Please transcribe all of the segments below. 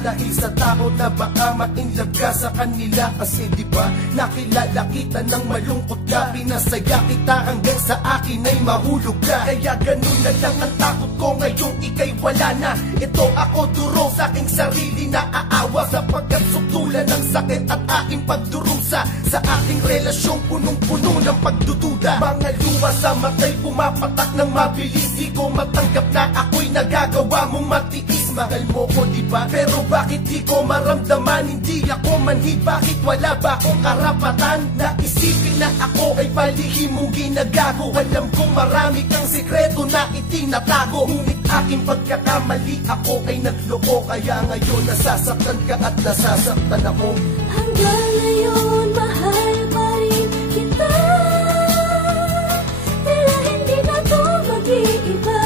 dahil sa tao na baka mainlove ka sa kanila. Kasi diba nakilala kita nang malungkot ka, pinasaya kita hanggang sa akin ay mahulog ka. Kaya ganun na lang ang takot ko ngayong ika'y wala na. Ito ako duro sa aking sarili na aawa, sapagkat suktulan ng sakit at aking pagdurusa sa aking relasyong punong-puno ng pagdududa. Mga luha sa mata'y pumapatak ng mabilis, di ko matanggap na ako'y nagagawa mong matiis. Mahal mo ko diba, pero bakit di ko maramdaman? Hindi ako manhid, bakit wala ba akong karapatan na isipin na ako ay palihim mong ginagago? Alam kong marami kang sikreto na itinatago, ngunit aking pagkakamali ako ay nagloko. Kaya ngayon nasasaktan ka at nasasaktan ako. Hanggang ngayon mahal pa rin kita, tila hindi na to mag-iiba.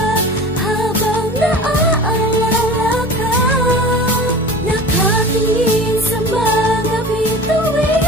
Habang naaalala ka, nakatingin sa mga bituin,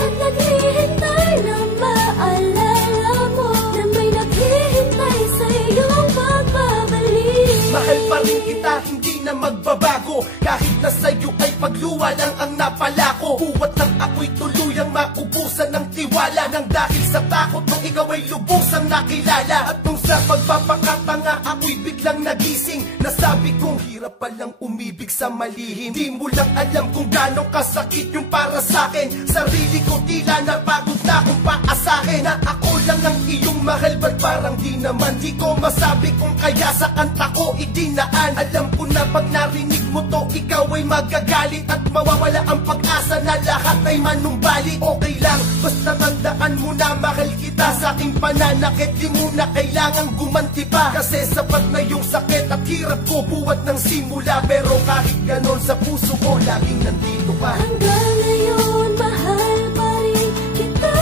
at naghihintay na maalala mo na may naghihintay sa iyong pagbabalik. Mahal pa rin kita, hindi na magbabago, kahit na sa'yo ay pagluwa lang ang napala ko. Buwat lang ako'y tuluyang maubusan ng tiwala, nang dahil sa takot nung ikaw ay lubusang nakilala. At nung sa pagpapakatanga ako'y biglang nagising, nasabi kong hirap palang umibig sa malihim. Di mo lang alam kung gano'ng kasakit yung para sa'kin. Sarili ko tila napagod na kung paasahin na ako lang ang iyong mahal. Ba't parang di naman? Di ko masabi kung kaya sa kanta ko idinaan. Alam ko na pag narinig mo to, ikaw ay magagalit at mawawala ang pag-asa na lahat ay manumbalik. Okay lang, basta tandaan mo na mahal kita. Sa aking pananakit di mo na kailangang gumanti pa, kasi sapat na yung sakit at hirap ko buwat ng simula. Pero kahit ganon sa puso ko laging nandito ka. Hanggang ngayon mahal pa rin kita,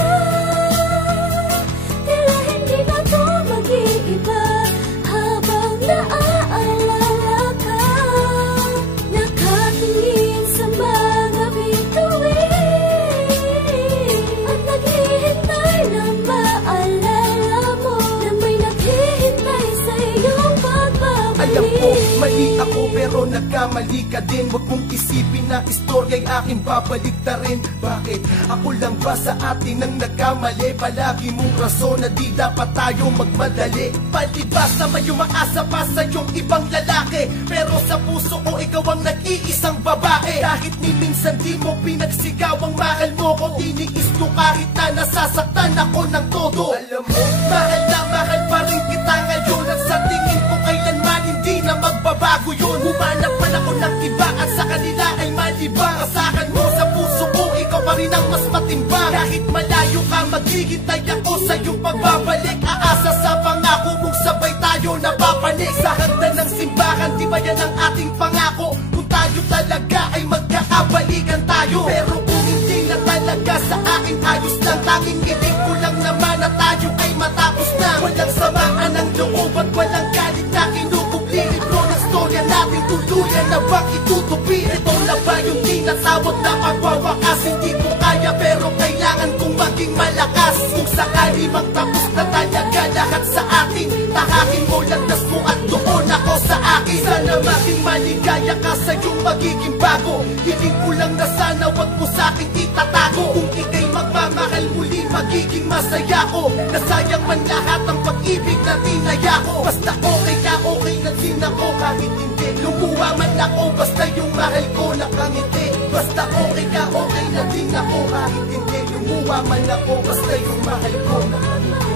tila hindi na to mag-iiba. Habang naaalala ka, nakatingin sa mga bituin, at naghihintay na maalala mo na may naghihintay sa iyong pagbabalik. Alam ko, mali ako pero nagkamali ka din. Huwag mong isipin na istorya'y aking babaliktarin. Bakit? Ako lang ba sa atin ang nagkamali? Palagi mong rason na di dapat tayo magmadali. Palibasa may umaasa pa sa iyong ibang lalaki, pero sa puso ko ikaw ang nag-iisang babae. Kahit ni minsan di mo pinagsigaw ang mahal mo ko, tiniis ko kahit na nasasaktan ako ng todo. Alam mo, mahal pa rin kita ngayon, at sa tingin ko kailanman hindi na magbabago yun. Humanap man ako ng iba at sa kanila ay malibang. Asahan mo sa puso ko, ikaw pa rin ang mas matimbang. Kahit malayo ka, maghihintay ako sa iyong pagbabalik. Aasa sa pangako mong sabay tayo napapanik. Sa hagdan ng simbahan, di ba yan ang ating pangako? Kung tayo talaga ay magkaabalikan tayo. Pero kung hindi na talaga sa akin ayos lang, tanging ibig ko lang naman na tayo ay matapos na. Walang samaan ng loob at walang galit na kinukubli. Libro ng storya natin tuluyan na bang itutupi? Ito na ba yung tinatawag na pagwawakas? Hindi ko kaya pero kailangan kong maging malakas. Kung sakali magtapos na talaga lahat sa atin, tahakin mo landas mo at doon ako sa akin. Sana maging maligaya ka sa iyong magiging bago. Hiling ko lang na sana wag mo sa akin itatago. Kung ika'y magmamahal muli, magiging masaya ko. Nasayang man lahat ang pag-ibig na tinaya ko. Basta okay ka, okay na din ako kahit hindi lumuha man ako, basta yung mahal ko nakangiti. Basta okay ka, okay na din ako kahit hindi lumuha man ako, basta yung mahal ko nakangiti.